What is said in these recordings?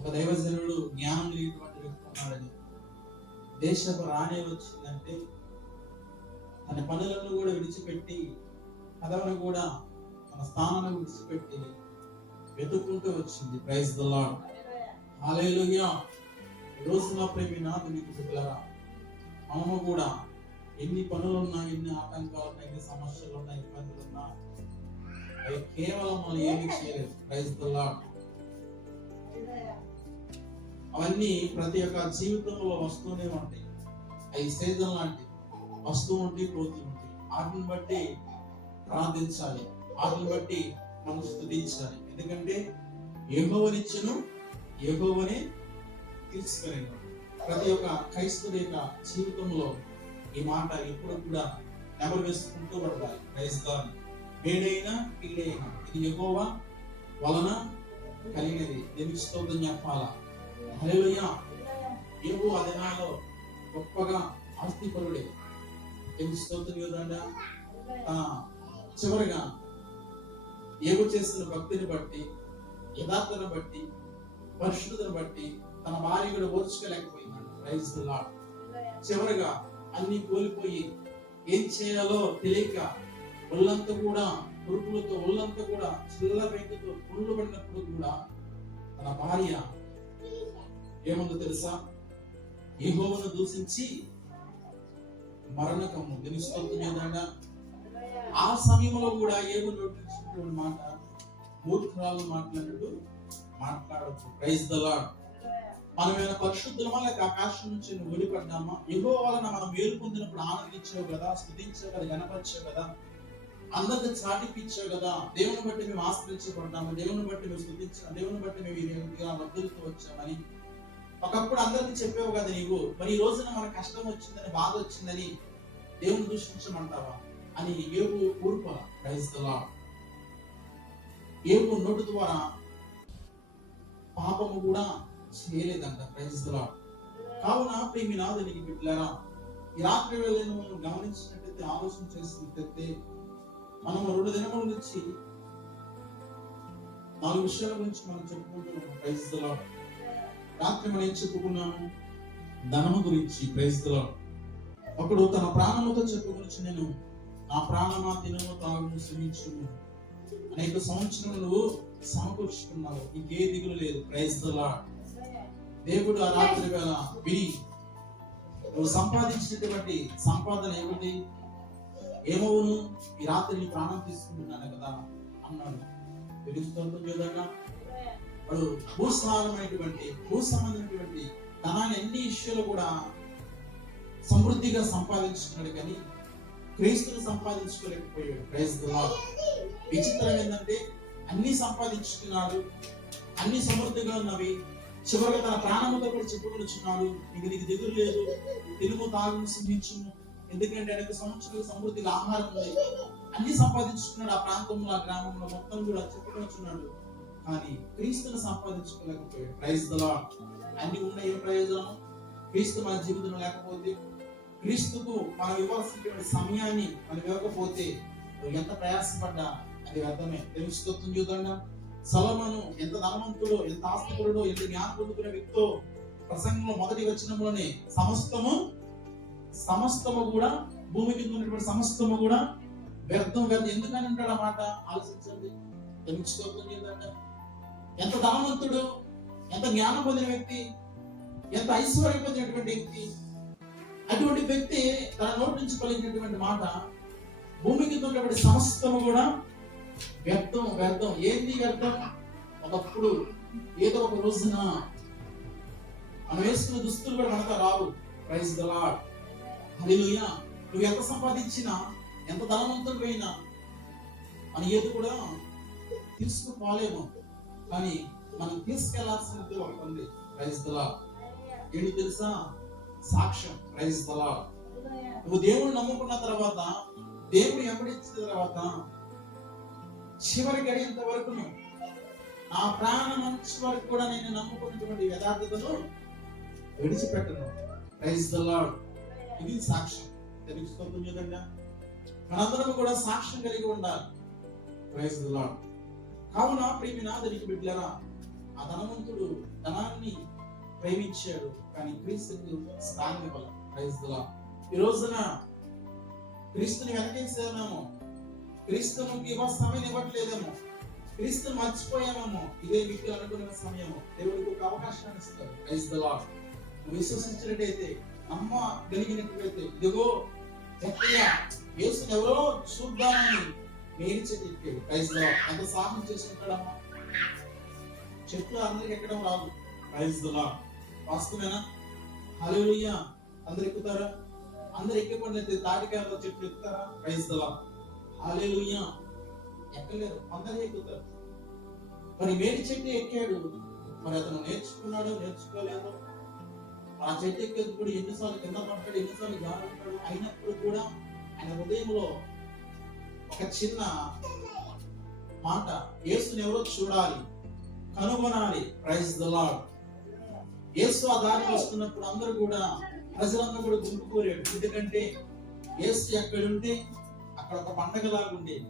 ఒక దైవజనుడు జ్ఞానం లేనటువంటి వ్యక్తి ఉన్నాడని, దేశపు రాణి వచ్చిందంటే తన పనులను కూడా విడిచిపెట్టి, పదవిని కూడా తన స్థానాన్ని విడిచిపెట్టి వెతుక్కుంటూ వచ్చింది. ప్రైజ్ ది లార్డ్, హల్లెలూయా. ఈరోజు నా ప్రేమినాథునికి బిడ్డలారా, మనము కూడా ఎన్ని పనులున్నా, ఎన్ని ఆటంకాలున్నా, ఎన్ని సమస్యలున్నా, ఇబ్బందులున్నా అవి కేవలం మనం ఏమి చేయలేదు. Praise the Lord. అవన్నీ ప్రతి ఒక్క జీవితంలో వస్తూనే ఉంటాయి. అవి సీజన్ లాంటి వస్తూ ఉంటాయి, పోతూ ఉంటాయి. వాటిని బట్టి ప్రార్థించాలి, వాటిని బట్టి మనం స్తుతించాలి. ఎందుకంటే యెహోవానిచ్చెను, యెహోవానే తీసుకునేను. ప్రతి ఒక్క క్రైస్తవుల యొక్క జీవితంలో ఈ మాట ఎప్పుడు కూడా నెమరు వేసుకుంటూ పడాలి. Praise God. మేడైనా కీడైనా ఇది యెహోవా వలన కలిగినది. దేవునికి స్తోత్రం చెప్పాలా. హల్లెలూయా. యోబు ఆ దినాల్లో గొప్పగా ఆస్తిపరుడే. దేవునికి స్తోత్రం యోదండా. చివరిగా యోబు చేసిన భక్తిని బట్టి, యథార్థను బట్టి, పరిశుద్ధతను బట్టి తన భార్య కూడా ఓర్చుకోలేకపోయింది. Praise the lord. చివరిగా అన్ని కోల్పోయి ఏం చేయాలో తెలియక ఒళ్ళంతా కూడా పురుగులతో, ఒళ్ళంతా కూడా చిల్ల వెంకతో పుళ్ళు పడినప్పుడు కూడా తన భార్య ఏముందో తెలుసా? యెహోవాను దూషించి మరణకము తెలుసుకుంటుందా. ఆ సమయంలో కూడా యోబు నోటించినటువంటి మాట మూర్ఖురాలు మాట్లాడుతూ మాట్లాడచ్చు. Praise the Lord. మనమేమైనా పరిశుద్ధులమా లేక ఆకాశం నుంచి వెలుపడ్డామా? యెహోవా వలన మనం మేలు పొందినప్పుడు ఆనందించావు కదా, స్తుతించావు కదా, గణపరిచావు కదా, అందరికి చాటిపించావు కదా. దేవుని బట్టి మేము ఆశ్రయించబడ్డాము, దేవుని బట్టి మేము స్తుతించాము, దేవుని బట్టి మేము ఈ రీతిగా వర్ధులతో వచ్చామని ఒకప్పుడు అందరికి చెప్పావు కదా నీవు. మరి ఈ రోజున మన కష్టం వచ్చిందని, బాధ వచ్చిందని దేవుని దూషించమంటావా అని యోబు ఊరుకోల. Praise the lord. యోబు నోటి ద్వారా పాపము కూడా చేయలేదంట. Praise the Lord. కావున ప్రియనాథునికి బిడ్డలారా, ఈ రాత్రి వేళను మనం గమనించినట్లయితే, ఆలోచన చేసినట్లయితే, మనం 2 దినముల నుంచి 4 విషయాల గురించి మనం చెప్పుకుంటున్నాం. Praise the Lord. రాత్రి మనం ఏం చెప్పుకున్నాము? ధనము గురించి. Praise the Lord. ఒకడు తన ప్రాణముతో చెప్పుకొనిచ్చు, నేను నా ప్రాణమా తినము తాగుము శ్రమించుము, అనేక సంవత్సరాలు నువ్వు సమకూర్చుకున్నావు, ఇంకే దిగులు లేదు. Praise the Lord. దేవుడు ఆ రాత్రి వేళ విని నువ్వు సంపాదించినటువంటి సంపాదన ఏమిటి? ఏమవును? ఈ రాత్రి నీ ప్రాణం తీసుకుంటున్నాను కదా అన్నాడు. తెలుస్తుంది కదన్నా. వాడు భూసంబంధమైనటువంటి ధనాన్ని అన్ని విషయాలు కూడా సమృద్ధిగా సంపాదించుకున్నాడు, కానీ క్రీస్తుని సంపాదించుకోలేకపోయాడు. Praise the lord. విచిత్రం ఏంటంటే అన్ని సంపాదించుకున్నాడు, అన్ని సమృద్ధిగా ఉన్నవి, చివరిగా తన ప్రాణముతో కూడా చెప్పుకొనిచున్నాడు, నీకు దిగులు లేదు, తినుము తాగుము సింహించుము, ఎందుకంటే అనేక సంవత్సరాలు సమృద్ధిగా ఆహారం ఉంది, అన్ని సంపాదించుకున్నాడు. ఆ ప్రాంతంలో, ఆ గ్రామంలో మొత్తం కూడా చెప్పుకొనిచున్నాడు, కానీ క్రీస్తుని సంపాదించుకోలేకపోయాడు. Praise the lord. అన్ని ఉన్న ఏం ప్రయోజనం? క్రీస్తు మన జీవితంలో లేకపోతే, క్రీస్తుకు మనం ఇవ్వాల్సినటువంటి సమయాన్ని మనం ఇవ్వకపోతే ఎంత ప్రయాసపడ్డా అది వ్యర్థమే. తెలుసుకొస్తుంది చూద్దాం. సొలొమోను ఎంత ధనవంతుడో, ఎంత ఆస్తికుడో, ఎంత జ్ఞానం పొందుకునే వ్యక్తో ప్రసంగంలో మొదటి వచనంలోనే సమస్తము కూడా, భూమి కింద ఉన్నటువంటి సమస్తము కూడా వ్యర్థం. ఎందుకని అంటాడు ఆ మాట? ఆలోచించండి. తెలుసుకొస్తుంది చూద్దాం. ఎంత ధనవంతుడు, ఎంత జ్ఞానం పొందిన వ్యక్తి, ఎంత ఐశ్వర్యం పొందినటువంటి వ్యక్తి, అటువంటి వ్యక్తి తన నోటి నుంచి పలికినటువంటి మాట, భూమి కింద ఉన్నటువంటి సమస్తము కూడా వ్యర్థం. ఏంది వ్యర్థం? ఒకప్పుడు ఏదో ఒక రోజున మనం వేసుకున్న దుస్తులు కూడా మనతో రావు. Praise the Lord. హల్లెలూయా. నువ్వు ఎంత సంపాదించినా, ఎంత ధనవంతుడు అయినా మన ఏది కూడా తీసుకుపోలేము, కానీ మనం తీసుకెళ్లాల్సినది ఒకటి ఉంది. Praise the Lord. ఏంటి తెలుసా? సాక్ష్యం. Praise the Lord. నువ్వు దేవుని నమ్ముకున్న తర్వాత, దేవుని వెంబడించిన తర్వాత, చివరి గడియంత వరకు నా ప్రాణం మంచి వరకు కూడా నేను నమ్ముకున్నటువంటి యథార్థతను విడిచిపెట్టను. Praise the Lord. ఇది సాక్ష్యం. తెలుసుకోవడం చూడండి. మనందరం కూడా సాక్ష్యం కలిగి ఉండాలి. Praise the Lord. కావున ప్రియనాథునికి బిడ్డలారా, ఆ ధనవంతుడు ధనాన్ని ప్రేమించాడు, కానీ క్రీస్తుకు స్థానం ఇవ్వాలి. Praise the Lord. ఈ రోజున క్రీస్తుని వెనకేసామేమో, క్రీస్తునికి సమయం ఇవ్వట్లేదేమో, క్రీస్తుని మర్చిపోయామేమో. ఇదే వ్యక్తులు అనుకునే సమయము దేవుడికి ఒక అవకాశాన్ని ఇస్తారు. Praise the Lord. నువ్వు విశ్వసించినట్టయితే, నమ్మగలిగినట్లయితే, ఇదిగో జక్కయ్య యేసుని ఎవరో చూద్దామని మేడిచే చెప్పాడు. Praise the Lord. ఎంత సాహసం చేసుకుంటాడమ్మా. చెట్లు అందరికి ఎక్కడం రాదు. Praise the Lord. వాస్తవేనా? హల్లెలూయా. అందరు ఎక్కుతారా? అందరు ఎక్కిపడినట్టు తాటికాయల చెట్లు ఎక్కుతారా? Praise the Lord. హల్లెలూయా. ఎక్కలేరు, అందరూ ఎక్కుతారు. మరి మేడి చెట్టు ఎక్కాడు, మరి అతను నేర్చుకున్నాడో నేర్చుకోలేదో. ఆ చెట్టు ఎక్కేటప్పుడు ఎన్నిసార్లు కింద పడతాడు, ఎన్నిసార్లు జారుతాడు. అయినప్పుడు కూడా ఆయన హృదయంలో ఒక చిన్న మాట, యేసుని ఎవరో చూడాలి, కనుగొనాలి. Praise the lord. యేసు ఆ దారి వస్తున్నప్పుడు అందరూ కూడా, ప్రజలందరూ కూడా గుంపుకూరాడు. ఎందుకంటే యేసు ఎక్కడుంటే అక్కడ ఒక పండగలాగా ఉండేది.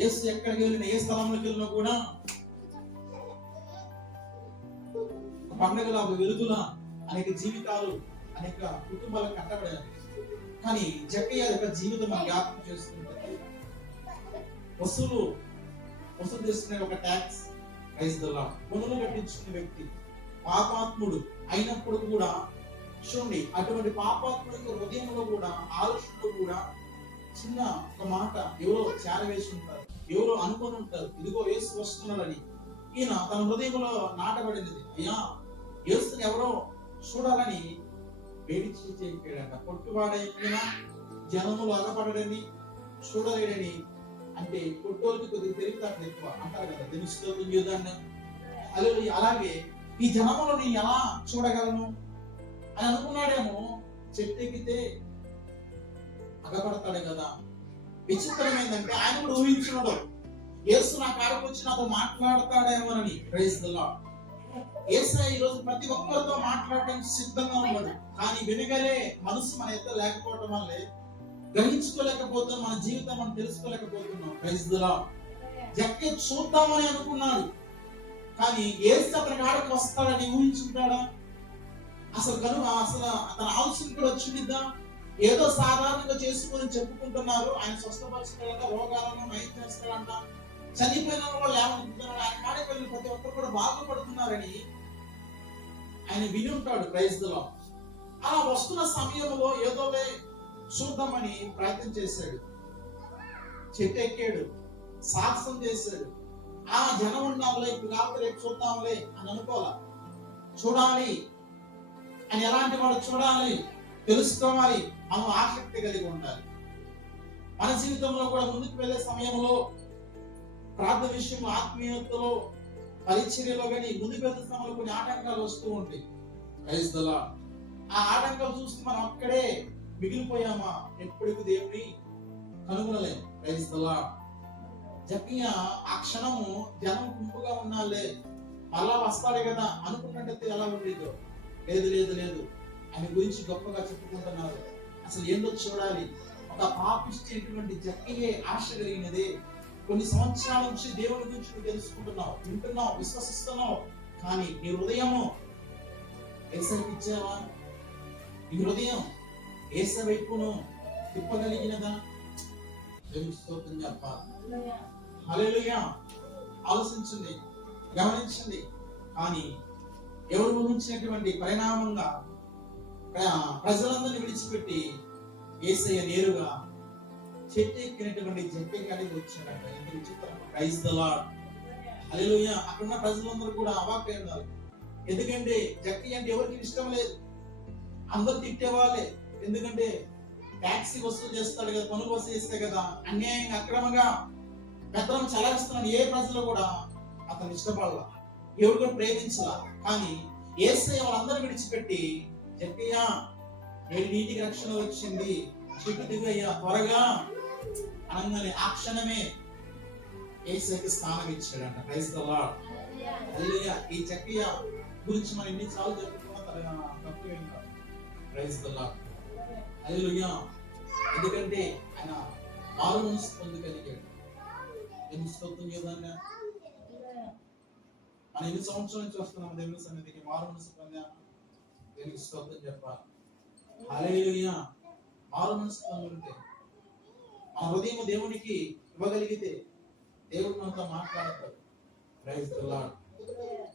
యేసు ఎక్కడికి వెళ్ళినా, ఏ స్థలంలోకి వెళ్ళినా కూడా ఒక పండగలా, ఒక వెలుగులా అనేక జీవితాలు, అనేక కుటుంబాలకు కట్టబడారు. కానీ జక్కయ్య యొక్క జీవితం మనం జ్ఞాపకం చేసుకుంటే, వసూలు తీసుకునే ఒక ట్యాక్స్, ప్రైజ్ ది లార్డ్, పన్నులు కట్టించుకునే వ్యక్తి, పాపాత్ముడు అయినప్పుడు కూడా చూడండి, అటువంటి పాపాత్ముడికి హృదయంలో కూడా, ఆలోచనలో కూడా చిన్న ఒక మాట ఎవరో చేరవేసి ఉంటారు, ఎవరో అనుకొని ఉంటారు, ఇదిగో యేసు వస్తున్నాడని. ఈయన తన హృదయంలో నాటబడినది, అయ్యా యేసుని ఎవరో చూడాలని వేడిచి చెప్పాడంట. పొట్టువాడైనా జనములు అగపడని చూడలేడని. అంటే పొట్టోళ్ళకి కొద్దిగా తెలివితేటలు ఎక్కువ అంటారు కదా, తెలుస్తుంది. అలాగే ఈ జనములు నేను ఎలా చూడగలను అని అనుకున్నాడేమో. చెట్టు ఎక్కితే అగపడతాడే కదా. విచిత్రం ఏంటంటే ఆయన కూడా ఊహించున్నాడు, యేసు నా కాడకు వచ్చి నాతో మాట్లాడతాడేమోనని. Praise the Lord. యేసయ్య ఈ రోజు ప్రతి ఒక్కరితో మాట్లాడడానికి సిద్ధంగా ఉన్నాడు. కానీ వినగలే మనసు మన ఎద్ద లేకపోవడం వల్లే గ్రహించుకోలేకపోతున్నాం, మన జీవితం మనం తెలుసుకోలేకపోతున్నాం. Praise the Lord. జక్కయ్య చూద్దామని అనుకున్నాడు, కానీ యేసు అతని కాడకు వస్తాడని ఊహించుకుంటాడా? అసలు అతని ఆలోచన కూడా వచ్చిందా? ఏదో సాధారణంగా చేసుకుని చెప్పుకుంటున్నారు, ఆయన స్వస్థపరుస్తాడంట, రోగాలను నయం చేస్తాడంట, చనిపోయిన వాళ్ళు ఏమనుకుంటున్నాడు, ఆయన కాడికి వెళ్ళి ప్రతి ఒక్కరు కూడా బాగుపడుతున్నారని ఆయన విని ఉంటాడు. Praise the Lord. అలా వస్తున్న సమయంలో ఏదోలే చూద్దామని ప్రయత్నం చేశాడు, చెట్టు ఎక్కాడు, సాహసం చేశాడు. ఆ జనం ఉన్నాంలే, ఇప్పుడు కాకపోతే రేపు చూద్దాంలే అని అనుకోవాలా. చూడాలి అని, ఎలాంటి వాడు చూడాలి, తెలుసుకోవాలి, మనం ఆసక్తి కలిగి ఉండాలి. మన జీవితంలో కూడా ముందుకు వెళ్ళే సమయంలో, ప్రార్థన విషయంలో, ఆత్మీయతలో, పరిచర్యలో కానీ ముందుకు వెళ్ళే సమయంలో కొన్ని ఆటంకాలు వస్తూ ఉంటాయి. Praise the Lord. ఆ ఆటంకాలు చూస్తే మనం అక్కడే మిగిలిపోయామా, ఎప్పటికీ దేవుని కనుగొనలేము. Praise the Lord. జక్కయ్య ఆ క్షణము జనం గుంపుగా ఉన్నాలే, మళ్ళా వస్తాడే కదా అనుకున్నట్టయితే ఎలా ఉండేదో. లేదు లేదు లేదు, ఆయన గురించి గొప్పగా చెప్పుకుంటున్నారు. అసలు ఏందో చూడాలి. ఒక పాపిష్టి జక్కయ్యే ఆశ కలిగినదే. కొన్ని సంవత్సరాల నుంచి దేవుని గురించి నువ్వు తెలుసుకుంటున్నావు, వింటున్నావు, విశ్వసిస్తున్నావు. కానీ నీ హృదయము యేసయ్యకి ఇచ్చావా? నీ హృదయం యేసయ్య వైపును తిప్పగలిగినదా? హల్లెలూయా. ఆలోచించండి, గమనించండి. కానీ ఎవరు ఊహించినటువంటి పరిణామంగా ప్రజలందరినీ విడిచిపెట్టి యేసయ్య నేరుగా చెట్టు ఎక్కినటువంటి జక్కయ్య కాడికి వచ్చాడంట. ఎంత విచిత్రం. Praise the Lord. హల్లెలూయా. అక్కడున్న ప్రజలందరూ కూడా అవాక్కయ్యారు. ఎందుకంటే జక్కయ్య అంటే ఎవరికి ఇష్టం లేదు, అందరూ తిట్టేవాళ్ళే. ఎందుకంటే ట్యాక్సీ వసూలు చేస్తాడు కదా, పనులు వసూలు చేస్తే కదా, అన్యాయంగా అక్రమంగా పెత్తనం చలాయిస్తున్నాడు. ఏ ప్రజలు కూడా అతను ఇష్టపడాల, ఎవరు కూడా ప్రేమించాల. కానీ యేసయ్య వాళ్ళందరూ విడిచిపెట్టి, జక్కయ్య నేడు నీటికి రక్షణ వచ్చింది, చెట్టు దిగయ్యా త్వరగా అనగానే ఆ క్షణమే యేసయ్యకి స్థానం ఇచ్చాడంట. Praise the Lord. హల్లెలూయా. ఈ జక్కయ్య గురించి మనం ఎన్నిసార్లు చెప్పుకున్నా తప్పు ఏం కాదు. Praise the Lord. హల్లెలూయా. ఎందుకంటే ఆయన మారు మనసు పొందగలిగాడు. ఎన్ని స్తోత్రం చేద్దాం. మనం ఎన్ని సంవత్సరాల నుంచి వస్తున్నాం దేవుని సన్నిధికి, మారు మనసు పొందాం. దేవునికి స్తోత్రం చెప్పాలి. హల్లెలూయా. మారు మనసుతో ఉంటే మన హృదయం దేవునికి ఇవ్వగలిగితే దేవుడు మనతో మాట్లాడతాడు. Praise the Lord.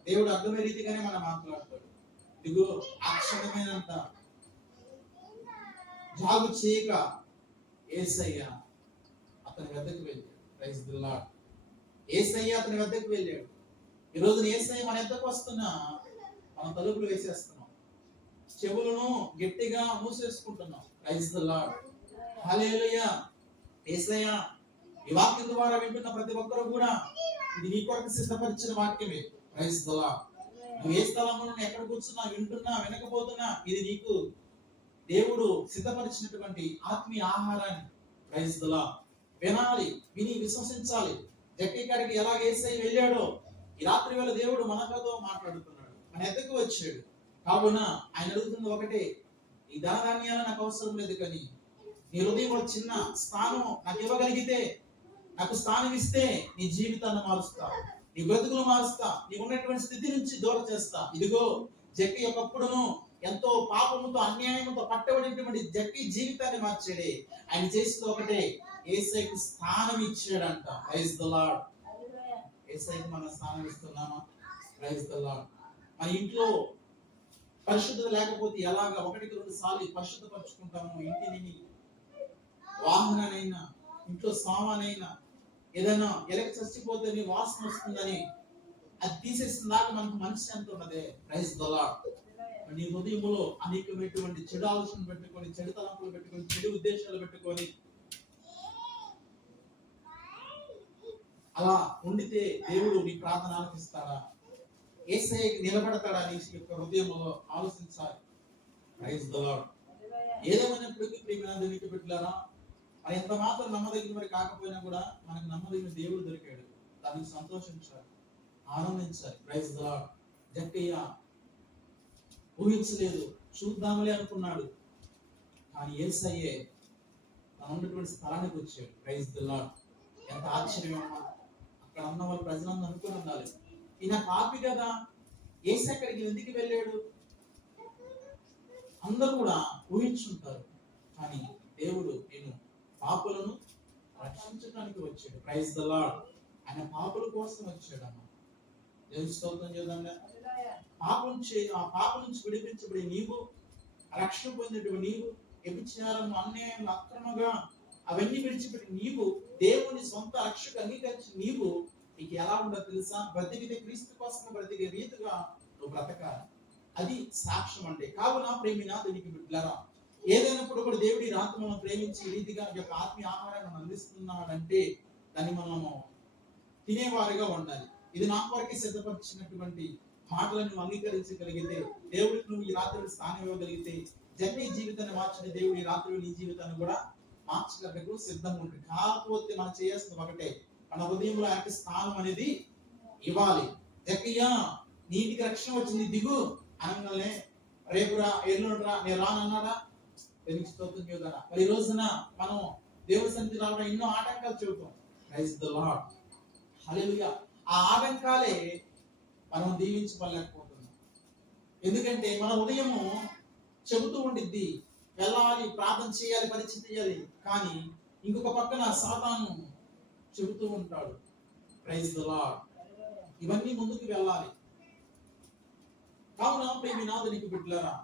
దేవుడు అర్థమయ్యే రీతిగానే మనం మాట్లాడతాడు. ఇదిగో ఆ క్షణమైనంత జాగు చేయక యేసయ్య అతని వద్దకు వెళ్ళాడు. Praise the Lord. యేసయ్య అతని వద్దకు వెళ్ళాడు. ఈ రోజు యేసయ్య మన వద్దకు వస్తున్నా మనం తలుపులు వేసేస్తున్నాం, చెవులను గట్టిగా మూసేసుకుంటున్నాం. Praise the Lord. హల్లెలూయా. యేసయ్య ఈ వాక్యం ద్వారా వింటున్న ప్రతి ఒక్కరు కూడా ఇది నీ కొరకు సిద్ధపరిచిన వాక్యమే. Praise the Lord. నువ్వు ఏ స్థలంలో ఎక్కడ కూర్చున్నా, వింటున్నా, వినకపోతున్నా, ఇది నీకు దేవుడు సిద్ధపరిచినటువంటి ఆత్మీయ ఆహారాన్ని. Praise the Lord. వినాలి, విని విశ్వసించాలి. జక్కయ్యకి ఎలాగ యేసయ్య వెళ్ళాడో ఈ రాత్రి వేళ దేవుడు మనతో మాట్లాడుతున్నాడు, మన ఎద్దకు వచ్చాడు. కావున ఆయన అడుగుతుంది ఒకటే, ఈ ధనధాన్యాలు నాకు అవసరం లేదు, కానీ నీ హృదయంలో చిన్న స్థానం నాకు ఇవ్వగలిగితే, నాకు స్థానం ఇస్తే నీ జీవితాన్ని మారుస్తా, నీ బ్రతుకులు మారుస్తా, నీకు ఉన్నటువంటి స్థితి నుంచి దూరం చేస్తా. ఇదిగో జక్కయ్య ఒకప్పుడును ఎంతో పాపముతో అన్యాయముతో పట్టబడినటువంటి జక్కయ్య జీవితాన్ని మార్చాడే. ఆయన చేసింది ఒకటే, యేసయ్యకు స్థానం ఇచ్చాడంట. Praise the Lord. యేసయ్యకు మనం స్థానం ఇస్తున్నామా? Praise the lord. మన ఇంట్లో పరిశుద్ధత లేకపోతే ఎలాగా ఒకటికి రెండు సార్లు పరిశుద్ధపరచుకుంటాము. ఇంటిని, వాహనానైనా, ఇంట్లో సామానైనా, ఏదైనా ఎలక చచ్చిపోతే నీ వాసన వస్తుందని అది తీసేసిన దాకా మనకు మనసు ఎంత ఉన్నదే. Praise the Lord. నీ హృదయంలో అనేకమైనటువంటి చెడు ఆలోచనలు పెట్టుకొని, చెడు తలంపులు పెట్టుకొని, చెడు ఉద్దేశాలు పెట్టుకొని అలా ఉండితే దేవుడు నీ ప్రార్థన ఆలకిస్తాడా? యేసయ్యకి నిలబడతాడా? నీ యొక్క హృదయంలో ఆలోచించాలి. Praise the Lord. ఏదేమైనప్పటికీ ప్రియమైన దేవునికి బిడ్డలారా, మరి ఎంత మాత్రం నమ్మదగిన మరి కాకపోయినా కూడా మనకు నమ్మదగిన దేవుడు దొరికాడు. దానికి సంతోషించాలి, ఆనందించాలి. Praise the Lord. జక్కయ్య ఊహించలేదు, చూద్దామలే అనుకున్నాడు, కానీ యేసయ్యే తను ఉన్నటువంటి స్థలానికి వచ్చాడు. Praise the Lord. ఎంత ఆశ్చర్యం అమ్మా. అక్కడ ఉన్న వాళ్ళు ప్రజలందరూ అనుకుని ఉండాలి, ఈయన పాపి కదా, యేసు అక్కడికి ఎందుకు వెళ్ళాడు? అందరూ కూడా ఊహించుంటారు. కానీ దేవుడు నేను పాపులను రక్షించడానికి వచ్చాడు. Praise the Lord. ఆయన పాపుల కోసం వచ్చాడమ్మా. దేవుని స్తోత్రం చేద్దాంగా. ఆ పాపం నుంచి విడిపించబడి నీవు, రక్షణ పొందేటువంటి నీవు, వ్యభిచారం, అన్యాయం, అక్రమంగా అవన్నీ విడిచిపెట్టి నీవు దేవుని సొంత రక్షకు అంగీకరించి నీవు నీకు ఎలా ఉండదు తెలుసా? బ్రతికితే క్రీస్తు కోసం బ్రతికే రీతిగా నువ్వు బ్రతకాలి. అది సాక్ష్యం అంటే. కావున ప్రేమినాథునికి బిడ్డలారా, ఏదైనప్పుడు కూడా దేవుడి రాత్రి మనం ప్రేమించి ఈ రీతిగా ఈ యొక్క ఆత్మీయ ఆహారాన్ని మనం అందిస్తున్నాడంటే దాన్ని మనము తినేవారిగా ఉండాలి. ఇది నా కొరకు సిద్ధపరిచినటువంటి మాటలను నువ్వు అంగీకరించగలిగితే, దేవుడికి నువ్వు ఈ రాత్రి స్థానం ఇవ్వగలిగితే, జన్మ జీవితాన్ని మార్చిన దేవుడు ఈ రాత్రి నీ జీవితాన్ని కూడా మార్చగలకు సిద్ధంగా ఉంటుంది. కాకపోతే మనం చేయాల్సింది ఒకటే, మన హృదయంలో ఆయనకి స్థానం అనేది ఇవ్వాలి. జక్కయ్య నీటికి రక్షణ వచ్చింది, దిగు అనగానే రేపు రా, ఎల్లుండి రా, నేను రానన్నాడా? దేవునికి స్తోత్రం చేద్దాం. మరి ఈ రోజున మనం దేవుడి సన్నిధికి రావడం ఎన్నో ఆటంకాలు చెబుతాం. Praise the Lord. హల్లెలూయా. ఆ ఆటంకాలే మనం దీవించుకోలేకపోతున్నాం. ఎందుకంటే మన ఉదయము చెబుతూ ఉండిద్ది, వెళ్ళాలి, ప్రార్థన చేయాలి, పరిచయం చేయాలి, కానీ ఇంకొక పక్కన సాతాను చెబుతూ ఉంటాడు. Praise the Lord. ఇవన్నీ ముందుకు వెళ్ళాలి. కావున ప్రేమినాథునికి బిడ్డలారా,